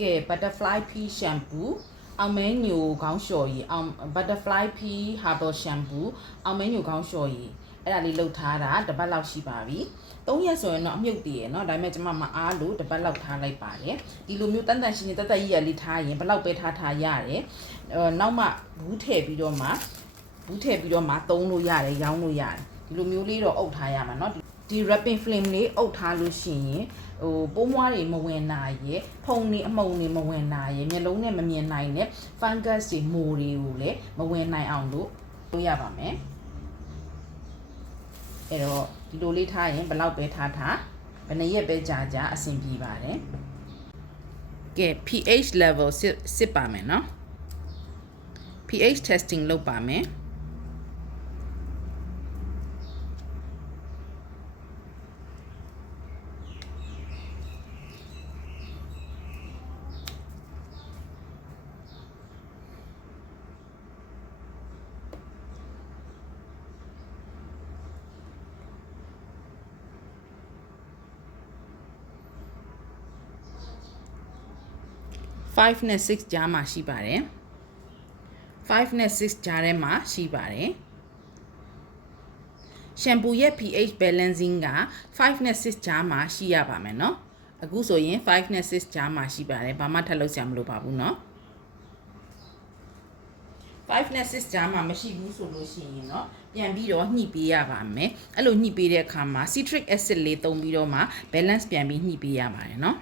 ကဲ butterfly pea shampoo အောင်မဲညိုခေါင်းလျှော်ရည်အောင် butterfly pea herbal shampoo အောင်မဲညိုခေါင်းလျှော်ရည်အဲ့ဒါလေးလှုပ်ထားတာတစ်ပတ်လောက်ရှိပါပြီ၃ရက်ဆိုရင်တော့အမြုပ်တည်ရယ်เนาะဒါပေမဲ့ကျွန်မမအားလို့တစ်ပတ်လောက်ထားလိုက်ပါတယ်ဒီလိုမျိုးတန်တန်ရှင်းရှင်းတက်တက်ကြီးရလေးထားရင်ဘယ်လောက်ပဲထားထားရတယ်အဲနောက်မှဘူးထည့်ပြီးတော့မှဘူးထည့်ပြီးတော့မှသုံးလို့ရတယ်ရောင်းလို့ရတယ်ဒီလိုမျိုးလေးတော့အုပ်ထားရမှာเนาะ ဒီ wrapping film လေးအုပ်ထားလို့ရှိရင်ဟိုပိုးမွားတွေမဝင်နိုင်ရဲ့ဖုံတွေအမှုံတွေမဝင်နိုင်ရဲ့မျက်လုံးနဲ့မမြင်နိုင်တဲ့ fungus တွေမိုတွေကိုလည်းမဝင်နိုင်အောင်လို့လုပ်ရပါမယ်အဲ့တော့ဒီလိုလေးထားရင်ဘယ်လောက်ပဲထားထားဘယ်နှစ်ရက်ပဲကြာကြာအဆင်ပြေပါတယ်ကဲ pH level စစ်စစ်ပါမယ်နော် pH testing လုပ်ပါမယ် 5နဲ့6ကြားမှာရှိပါတယ်5နဲ့6ကြားထဲမှာရှိပါတယ်ရှမ်ပူရဲ့ pH balancing က5နဲ့6ကြားမှာရှိရပါမယ်เนาะအခုဆိုရင်5နဲ့6ကြားမှာရှိပါတယ်ဘာမှထပ်လုပ်စရာမလိုပါဘူးเนาะ5နဲ့6ကြားမှာမရှိဘူးဆိုလို့ရှိရင်เนาะပြန်ပြီးတော့ညှိပေးရပါမယ်အဲ့လိုညှိပေးတဲ့အခါမှာ citric acid လေးသုံးပြီးတော့မှ balance ပြန်ပြီးညှိပေးရပါတယ်เนาะ